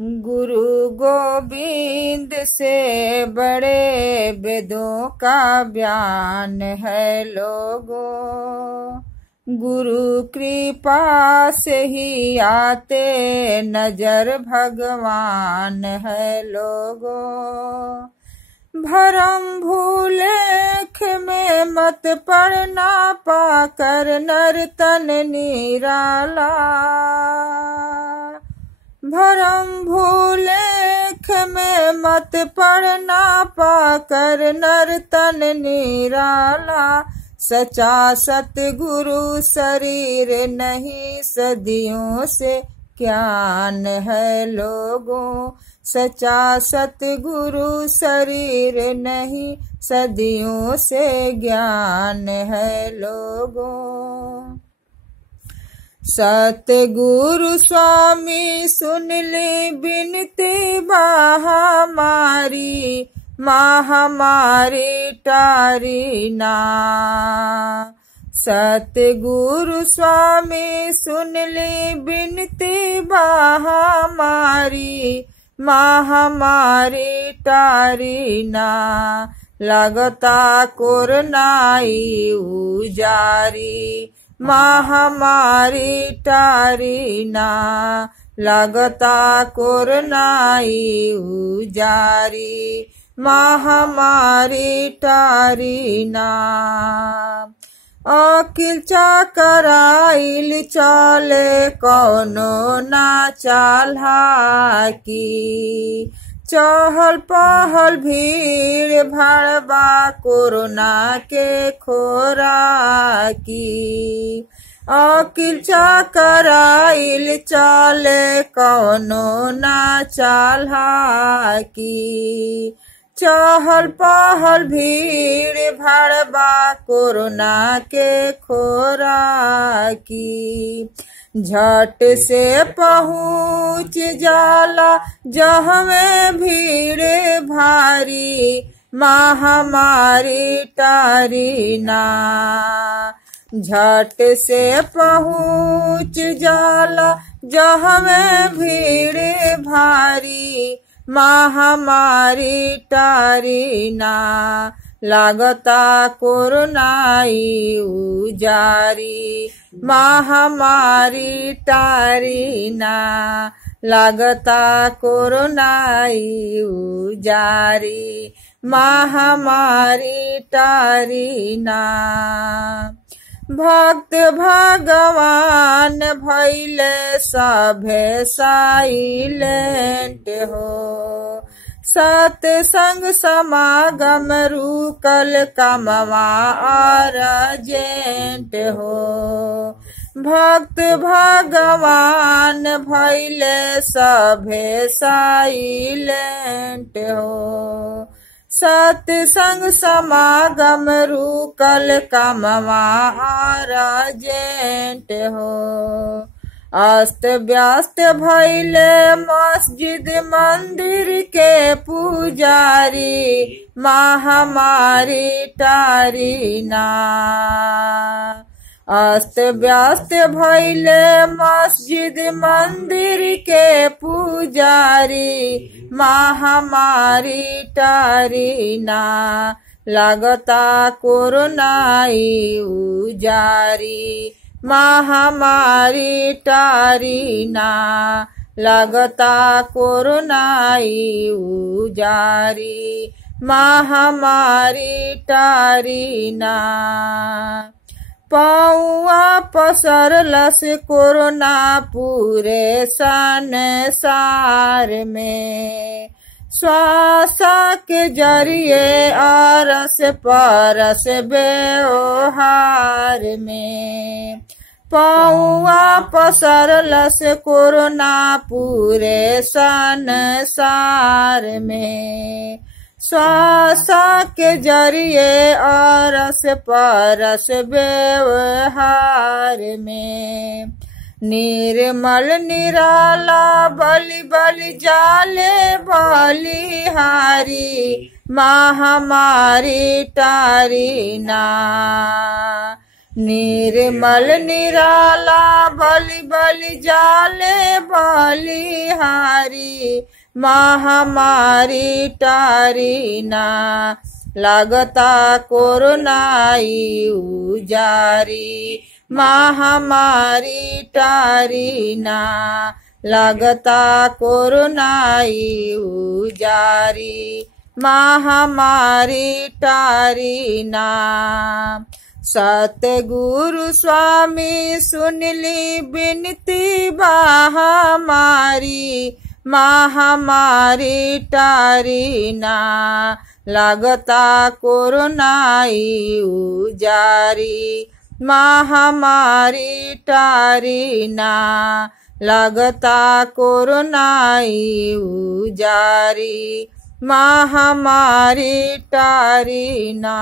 गुरु गोविंद से बड़े वेदों का बयान है लोगों। गुरु कृपा से ही आते नजर भगवान है लोगों। भरम भूलेख में मत पड़ना, पाकर नर तन निराला। भरम भूलेख में मत पड़ना, पाकर नर तन निराला। सचा सतगुरु शरीर नहीं, सदियों से ज्ञान है लोगों। सचा सतगुरु शरीर नहीं, सदियों से ज्ञान है लोगों। सतगुरु स्वामी सुन ले बिनती हमारी, हमारी टारी ना। सतगुरु स्वामी सुन ले बिनती हमारी, हमारी टारी ना। लगता कोरनाई उजारी, हमारी टारी ना। लगता कोरनाई उजारी, हमारी टारी ना। अकिल चकराइल चले कौनो ना चाल्हा की। चहल पहल भीड़ भड़बा कोरोना के खोरा की। अकिल चकराइल चले कौनो ना चाल्हा की। चहल पहल भीड़ भड़बा कोरोना के खोरा की। झट से पहुँच जाला जहवे भीड़ भारी, हमारी टारी ना। झट से पहुँच जाला जहवे भीड़ भारी, हमारी टारी ना। लागता कोरोनाई उजारी, हमारी टारी ना। लागता कोरोनाई उजारी, हमारी टारी ना। भक्त भगवान भइले सभे साइलेंट हो। सत्संग समागम रुकल कमवा अर्जेंट हो। भक्त भगवान भइले सभे साइलेंट हो। सत्संग समागम रुकल कमवा अर्जेंट हो। अस्त व्यस्त भइले मस्जिद मंदिर के पुजारी, हमारी टारी ना। अस्त व्यस्त भइले मस्जिद मंदिर के पुजारी, हमारी टारी ना। लागता कोरोनाई उजारी, हमारी टारी ना। लगता कोरोनाई उजारी, हमारी टारी ना। पौआ पसरलस कोरोना पूरे संसार में। श्वास के जरिए अरस परस व्यवहार में। पौआ पसरलस कोरोना पूरे संसार में। श्वास के जरिए अरस परस व्यवहार में। निर्मल निराला बलि बलि जाले बलिहारी, हमारी टारी ना। निर्मल निराला बलि बलि जाले बलिहारी महामारी टारी ना लगता कोरोनाई उजारी महामारी टारी ना लगता कोरोनाई उजारी महामारी टारी ना। सतगुरु स्वामी सुनली बिनती हमारी महामारी टारी ना लगता कोरोनाई उजारी महामारी टारी ना लगता कोरोनाई उजारी महामारी टारी ना।